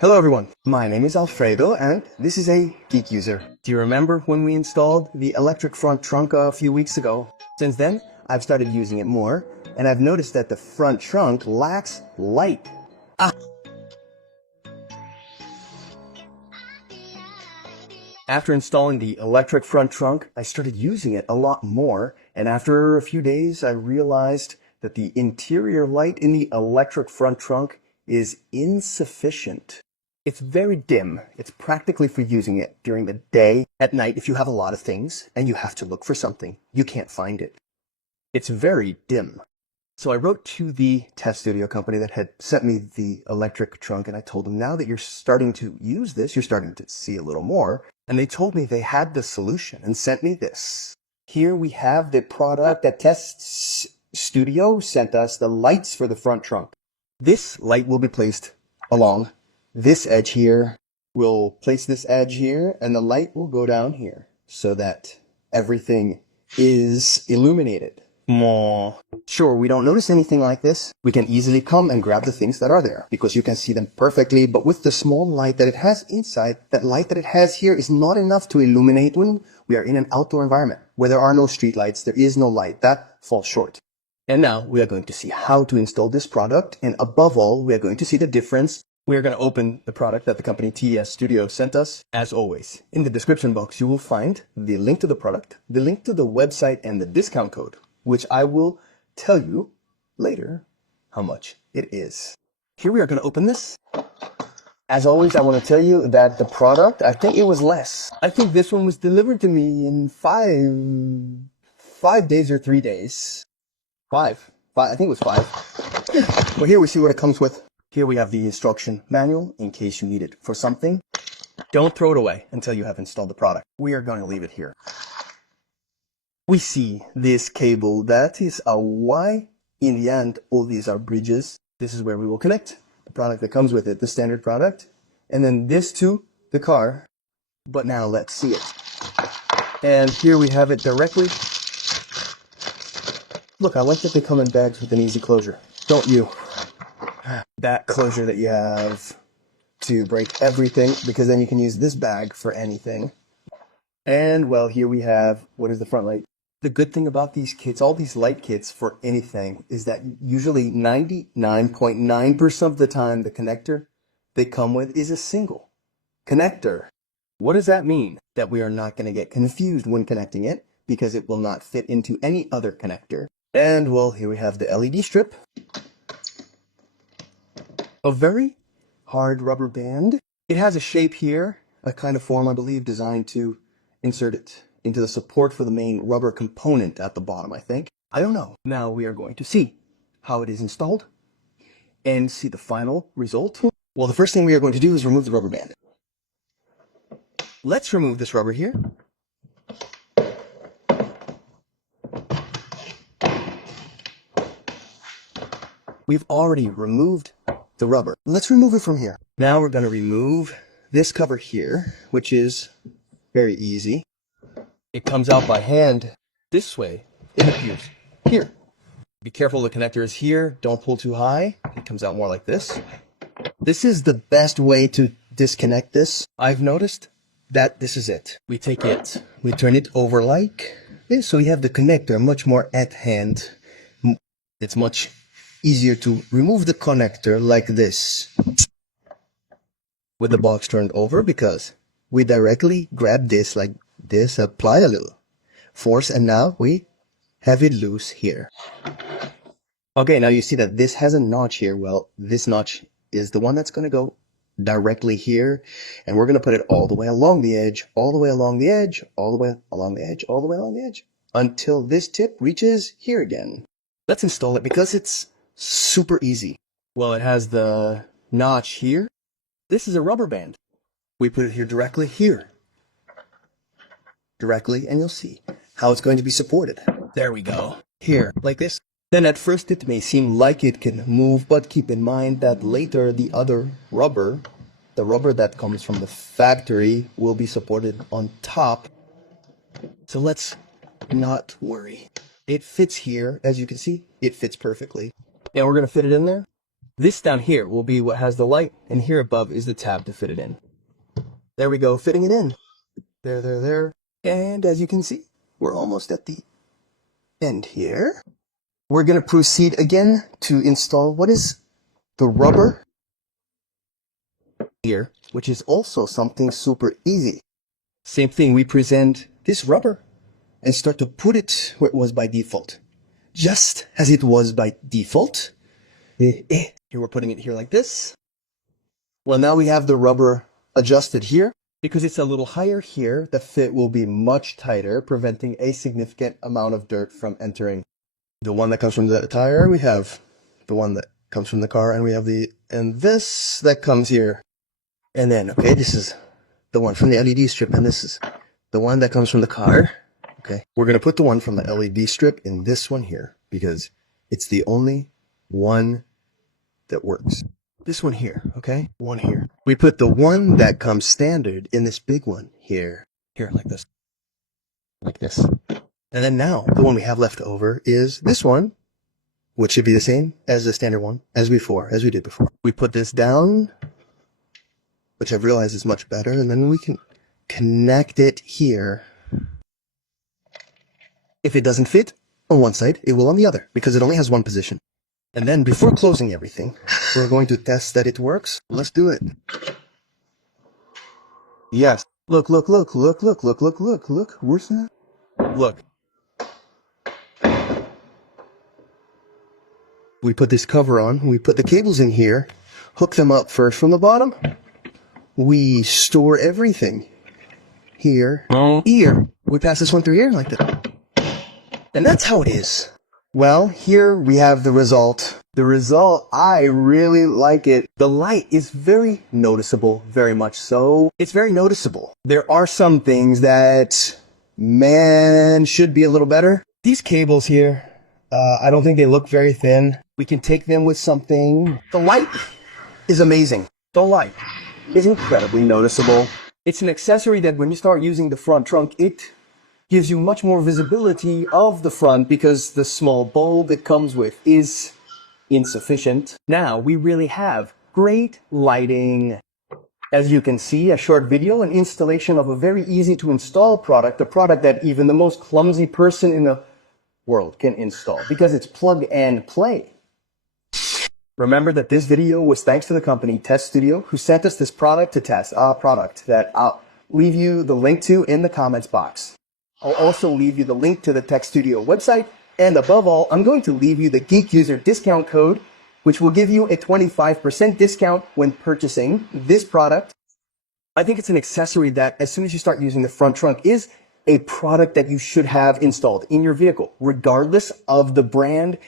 Hello everyone, my name is Alfredo and this is a Geek User. Do you remember when we installed the electric front trunk a few weeks ago? Since then, I've started using it more and I've noticed that the front trunk lacks light. After installing the electric front trunk, I started using it a lot more, and after a few days I realized that the interior light in the electric front trunk is insufficient. It's very dim. It's practically for using it during the day. At night, if you have a lot of things and you have to look for something, you can't find it. It's very dim. So I wrote to the Tesstudio company that had sent me the electric trunk, and I told them, now that you're starting to use this, you're starting to see a little more. And they told me they had the solution and sent me this. Here we have the product that Tesstudio sent us, the lights for the front trunk. This light will be placed along this edge here. We'll place this edge here, and the light will go down here so that everything is illuminated. Sure, we don't notice anything like this. We can easily come and grab the things that are there because you can see them perfectly, but with the small light that it has inside, that light that it has here is not enough to illuminate when we are in an outdoor environment where there are no street lights, there is no light. That falls short. And now we are going to see how to install this product, and above all, we are going to see the difference. We are going to open the product that the company Tesstudio sent us. As always, in the description box, you will find the link to the product, the link to the website, and the discount code, which I will tell you later how much it is. Here we are going to open this. As always, I want to tell you that the product, I think it was less. I think this one was delivered to me in five days or 3 days. Five. I think it was 5. Well, here we see what it comes with. Here we have the instruction manual in case you need it for something. Don't throw it away until you have installed the product. We are going to leave it here. We see this cable that is a Y. In the end, all these are bridges. This is where we will connect the product that comes with it, the standard product, and then this to the car. But now let's see it. And here we have it directly. Look, I like that they come in bags with an easy closure. Don't you? That closure that you have to break everything, because then you can use this bag for anything. And well, here we have, what is the front light? The good thing about these kits, all these light kits for anything, is that usually 99.9% of the time the connector they come with is a single connector. What does that mean? That we are not going to get confused when connecting it, because it will not fit into any other connector. And well, here we have the LED strip. A very hard rubber band. It has a shape here, a kind of form, I believe, designed to insert it into the support for the main rubber component at the bottom, I think. I don't know. Now we are going to see how it is installed and see the final result. Well, the first thing we are going to do is remove the rubber band. Let's remove this rubber here. We've already removed the rubber. Let's remove it from here. Now we're going to remove this cover here, which is very easy. It comes out by hand this way. It appears here. Be careful, the connector is here. Don't pull too high. It comes out more like this. This is the best way to disconnect this. I've noticed that this is it. We take it, we turn it over like this, so we have the connector much more at hand. It's much easier to remove the connector like this with the box turned over, because we directly grab this like this, apply a little force, and now we have it loose here. Okay, now you see that this has a notch here. Well, this notch is the one that's going to go directly here, and we're going to put it all the way along the edge, all the way along the edge, all the way along the edge, all the way along the edge, until this tip reaches here again. Let's install it because it's super easy. Well, it has the notch here. This is a rubber band. We put it here, and you'll see how it's going to be supported. There we go. Here, like this. Then at first it may seem like it can move, but keep in mind that later the other rubber, the rubber that comes from the factory, will be supported on top. So let's not worry. It fits here, as you can see, it fits perfectly. And we're going to fit it in there. This down here will be what has the light, and here above is the tab to fit it in. There we go, fitting it in. There. And as you can see, we're almost at the end here. We're going to proceed again to install what is the rubber here, which is also something super easy. Same thing, we present this rubber and start to put it where it was by default. Just as it was by default. Here we're putting it here like this. Well, now we have the rubber adjusted here. Because it's a little higher here, the fit will be much tighter, preventing a significant amount of dirt from entering. The one that comes from the tire, we have the one that comes from the car, and we have this that comes here. And then, okay, this is the one from the LED strip, and this is the one that comes from the car. Okay, we're going to put the one from the LED strip in this one here, because it's the only one that works. This one here, okay? One here. We put the one that comes standard in this big one here. Here, like this. Like this. And then now, the one we have left over is this one, which should be the same as the standard one, as we did before. We put this down, which I've realized is much better, and then we can connect it here. If it doesn't fit on one side, it will on the other, because it only has one position. And then before closing everything, we're going to test that it works. Let's do it. Yes. Look. Where's that? Look. We put this cover on. We put the cables in here. Hook them up first from the bottom. We store everything here. Here. We pass this one through here like that. And that's how it is. Well, here we have the result. The result, I really like it. The light is very noticeable, very much so. It's very noticeable. There are some things that, man, should be a little better. These cables here, I don't think they look very thin. We can take them with something. The light is amazing. The light is incredibly noticeable. It's an accessory that when you start using the front trunk, it gives you much more visibility of the front because the small bulb it comes with is insufficient. Now we really have great lighting. As you can see, a short video, an installation of a very easy to install product, a product that even the most clumsy person in the world can install because it's plug and play. Remember that this video was thanks to the company Tesstudio, who sent us this product to test, a product that I'll leave you the link to in the comments box. I'll also leave you the link to the Tesstudio website, and above all, I'm going to leave you the Geek User discount code, which will give you a 25% discount when purchasing this product. I think it's an accessory that, as soon as you start using the front trunk, is a product that you should have installed in your vehicle, regardless of the brand.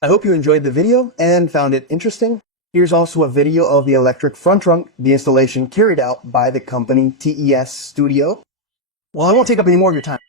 I hope you enjoyed the video and found it interesting. Here's also a video of the electric front trunk, the installation carried out by the company Tesstudio. Well, I won't take up any more of your time.